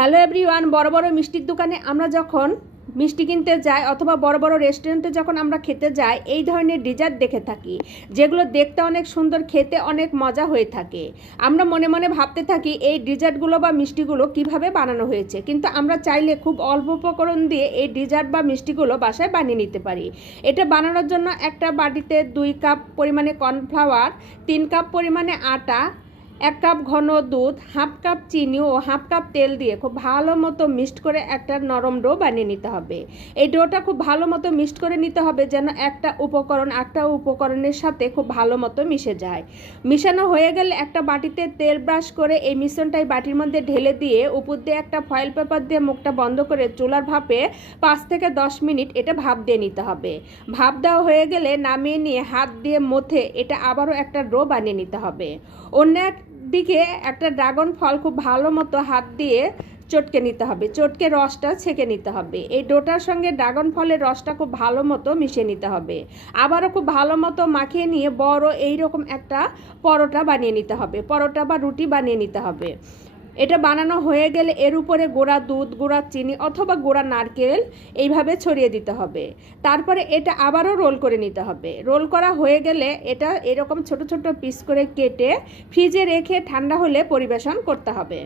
Hello everyone, বড় বড় মিষ্টির দোকানে আমরা যখন মিষ্টি কিনতে যাই অথবা বড় বড় রেস্টুরেন্টে যখন আমরা খেতে যাই, এই ধরনের ডিজার্ট দেখে থাকি, যেগুলো দেখতে অনেক সুন্দর, খেতে অনেক মজা হয়ে থাকে। আমরা মনে মনে ভাবতে থাকি, এই ডিজার্টগুলো বা মিষ্টিগুলো কীভাবে বানানো হয়েছে? কিন্তু আমরা চাইলে খুব অল্প উপকরণ দিয়ে এই ডিজার্ট বা মিষ্টিগুলো বাসায় বানিয়ে নিতে পারি। এটা বানানোর জন্য একটা বাটিতে দুই কাপ পরিমাণে কর্নফ্লাওয়ার তিন কাপ পরিমাণে আটা এক কাপ ঘন দুধ, হাফ কাপ চিনি ও হাফ কাপ তেল দিয়ে খুব ভালো মতো মিক্সড করে একটা নরম ডো বানিয়ে নিতে হবে। এই ডোটা খুব ভালো মতো মিক্সড করে নিতে হবে যেন একটা উপকরণ একটা উপকরণের সাথে খুব ভালো মতো মিশে যায়। মিশানো হয়ে গেলে একটা বাটিতে তেল ব্রাশ করে এই মিশ্রণটাই বাটির মধ্যে ঢেলে দিয়ে উপর দিয়ে একটা ফয়েল পেপার দিয়ে মুখটা বন্ধ করে চুলার ভাপে পাঁচ থেকে দশ মিনিট এটা ভাপ দিয়ে নিতে হবে। ভাপ দেওয়া হয়ে গেলে নামিয়ে নিয়ে হাত দিয়ে মথে এটা আবারও একটা ডো বানিয়ে নিতে হবে। অন্য এক দিকে একটা ড্রাগন ফল খুব ভালো মতো হাত দিয়ে চটকে নিতে হবে, চটকে রসটা ছেঁকে নিতে হবে। এই ডোটার সঙ্গে ড্রাগন ফলের রসটা খুব ভালো মতো মিশিয়ে নিতে হবে। আবারও খুব ভালো মতো মাখিয়ে নিয়ে বড় এই রকম একটা পরোটা বানিয়ে নিতে হবে, পরোটা বা রুটি বানিয়ে নিতে হবে। এটা বানানো হয়ে গেলে এর উপরে গোড়া দুধ, গোড়া চিনি অথবা গোড়া নারকেল এইভাবে ছড়িয়ে দিতে হবে। তারপরে এটা আবারও রোল করে নিতে হবে। রোল করা হয়ে গেলে এটা এরকম ছোট ছোট পিস করে কেটে ফ্রিজে রেখে ঠান্ডা হলে পরিবেশন করতে হবে।